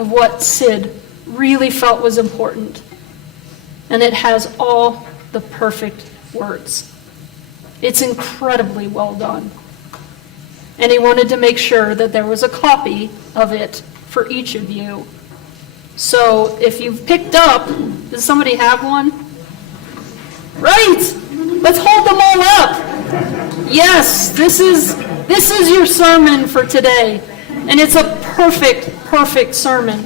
of what Sid really felt was important. And it has all the perfect words. It's incredibly well done. And he wanted to make sure that there was a copy of it for each of you. So if you've picked up, does somebody have one? Right! Let's hold them all up. Yes, this is your sermon for today. And it's a perfect sermon.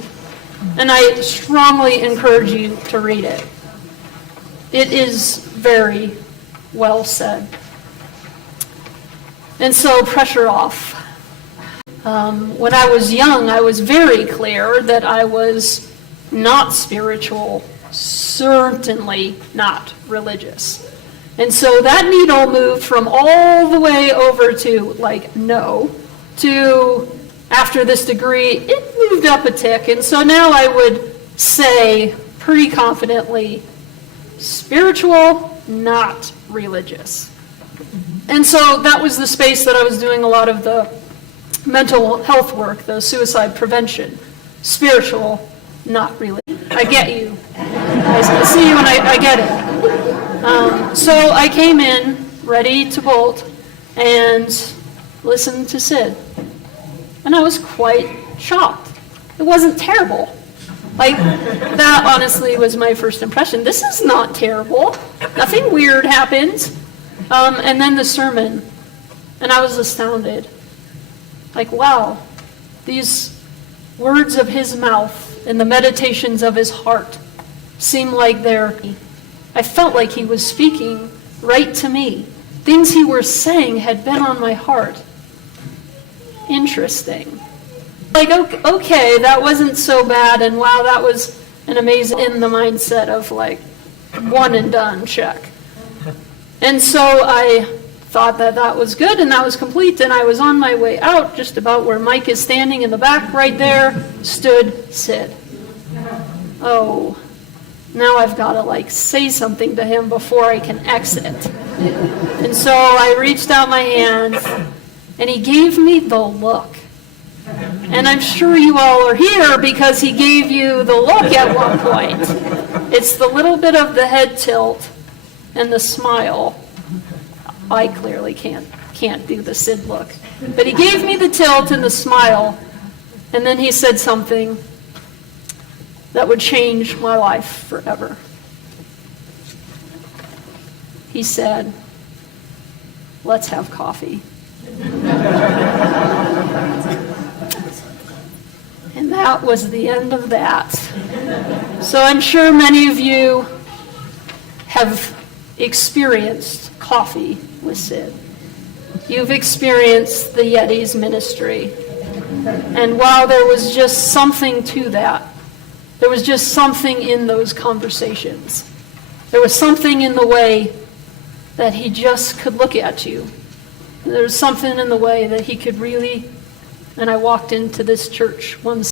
And I strongly encourage you to read it. It is very well said. And so, pressure off. When I was young, I was very clear that I was not spiritual, certainly not religious. And so that needle moved from all the way over to, no, to after this degree, it moved up a tick. And so now I would say pretty confidently, spiritual, not religious. And so that was the space that I was doing a lot of the mental health work, the suicide prevention. Spiritual, not religious. I get you. I see you and I get it. So I came in ready to bolt and listened to Sid. And I was quite shocked. It wasn't terrible. That honestly was my first impression. This is not terrible. Nothing weird happened. And then the sermon. And I was astounded. Wow, these words of his mouth and the meditations of his heart seem like I felt like he was speaking right to me. Things he was saying had been on my heart. Interesting. Okay, that wasn't so bad, and wow, that was an amazing, in the mindset of one and done, check. And so I thought that was good and that was complete, and I was on my way out, just about where Mike is standing in the back right there, stood Sid. Oh, now I've got to say something to him before I can exit. And so I reached out my hand, and he gave me the look. And I'm sure you all are here because he gave you the look at one point. It's the little bit of the head tilt and the smile. I clearly can't do the Sid look. But he gave me the tilt and the smile, and then he said something that would change my life forever. He said, "Let's have coffee." And that was the end of that. So I'm sure many of you have experienced coffee with Sid. You've experienced the Yeti's ministry. And while there was just something to that, there was just something in those conversations. There was something in the way that he just could look at you. There was something in the way that he could really, and I walked into this church one